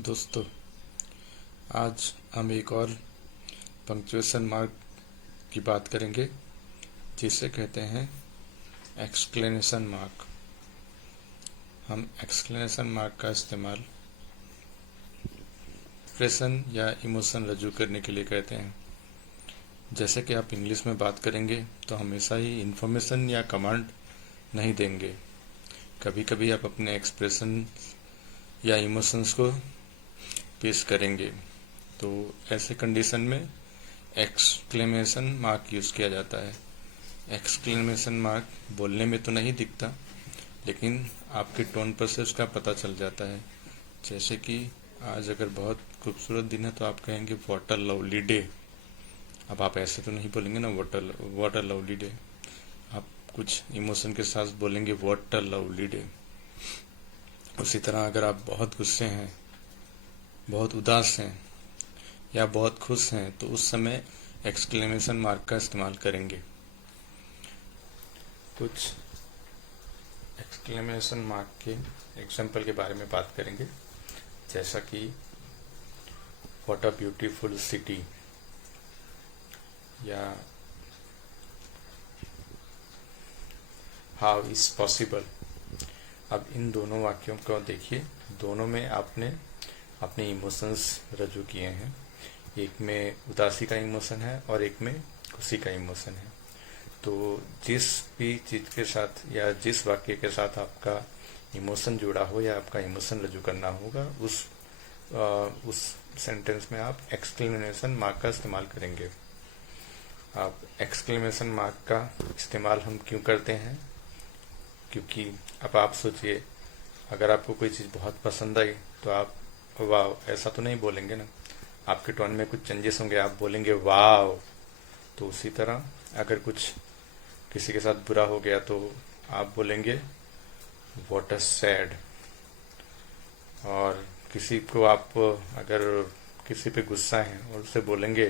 दोस्तों, आज हम एक और पंक्चुएशन मार्क की बात करेंगे जिसे कहते हैं एक्सक्लेमेशन मार्क। हम एक्सक्लेमेशन मार्क का इस्तेमाल एक्सप्रेशन या इमोशन रजू करने के लिए कहते हैं। जैसे कि आप इंग्लिश में बात करेंगे तो हमेशा ही इन्फॉर्मेशन या कमांड नहीं देंगे। कभी कभी आप अपने एक्सप्रेशन या इमोशंस को पेश करेंगे, तो ऐसे कंडीशन में एक्सक्लेमेशन मार्क यूज़ किया जाता है। एक्सक्लेमेशन मार्क बोलने में तो नहीं दिखता, लेकिन आपके टोन पर से उसका पता चल जाता है। जैसे कि आज अगर बहुत खूबसूरत दिन है तो आप कहेंगे व्हाट अ लवली डे। अब आप ऐसे तो नहीं बोलेंगे ना व्हाट अ लवली डे। आप कुछ इमोशन के साथ बोलेंगे व्हाट अ लवली डे। उसी तरह अगर आप बहुत गुस्से हैं, बहुत उदास हैं या बहुत खुश हैं तो उस समय एक्सक्लेमेशन मार्क का इस्तेमाल करेंगे। कुछ एक्सक्लेमेशन मार्क के एग्जाम्पल के बारे में बात करेंगे, जैसा कि व्हाट अ ब्यूटीफुल सिटी या हाउ इज पॉसिबल। अब इन दोनों वाक्यों को देखिए, दोनों में आपने अपने इमोशंस रजू किए हैं। एक में उदासी का इमोशन है और एक में खुशी का इमोशन है। तो जिस भी चीज़ के साथ या जिस वाक्य के साथ आपका इमोशन जुड़ा हो या आपका इमोशन रजू करना होगा, उस सेंटेंस में आप एक्सक्लेमेशन मार्क का इस्तेमाल करेंगे। आप एक्सक्लेमेशन मार्क का इस्तेमाल हम क्यों करते हैं? क्योंकि अब आप सोचिए, अगर आपको कोई चीज़ बहुत पसंद आई तो आप वाह ऐसा तो नहीं बोलेंगे ना, आपके टोन में कुछ चेंजेस होंगे, आप बोलेंगे वाह। तो उसी तरह अगर कुछ किसी के साथ बुरा हो गया तो आप बोलेंगे व्हाट अ सैड। और किसी को आप अगर किसी पे गुस्सा है और उससे बोलेंगे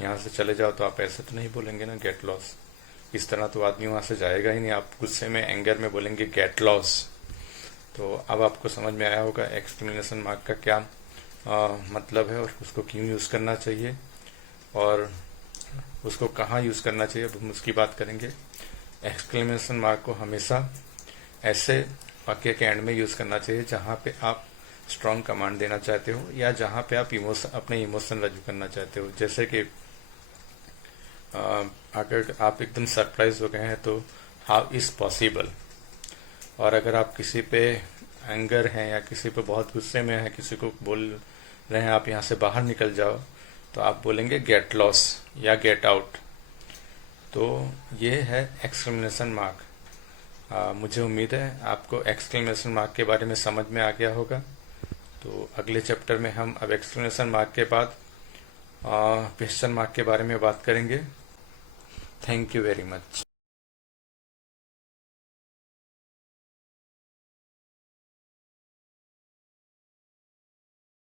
यहाँ से चले जाओ, तो आप ऐसे तो नहीं बोलेंगे ना गेट लॉस। इस तरह तो आदमी वहाँ से जाएगा ही नहीं। आप गुस्से में एंगर में बोलेंगे गेट लॉस। तो अब आपको समझ में आया होगा एक्सक्लेमेशन मार्क का क्या मतलब है और उसको क्यों यूज़ करना चाहिए और उसको कहाँ यूज़ करना चाहिए। अब हम उसकी बात करेंगे। एक्सक्लेमेशन मार्क को हमेशा ऐसे वाक्य के एंड में यूज़ करना चाहिए जहाँ पे आप स्ट्रॉन्ग कमांड देना चाहते हो या जहाँ पे आप अपने इमोशन रजू करना चाहते हो। जैसे कि अगर आप एकदम सरप्राइज हो गए हैं तो हाउ इज़ पॉसिबल। और अगर आप किसी पे एंगर हैं या किसी पे बहुत गुस्से में हैं, किसी को बोल रहे हैं आप यहाँ से बाहर निकल जाओ, तो आप बोलेंगे गेट लॉस या गेट आउट। तो ये है एक्सक्लेमेशन मार्क। मुझे उम्मीद है आपको एक्सक्लेमेशन मार्क के बारे में समझ में आ गया होगा। तो अगले चैप्टर में हम अब एक्सक्लेमेशन मार्क के बाद क्वेश्चन मार्क के बारे में बात करेंगे। Thank you very much.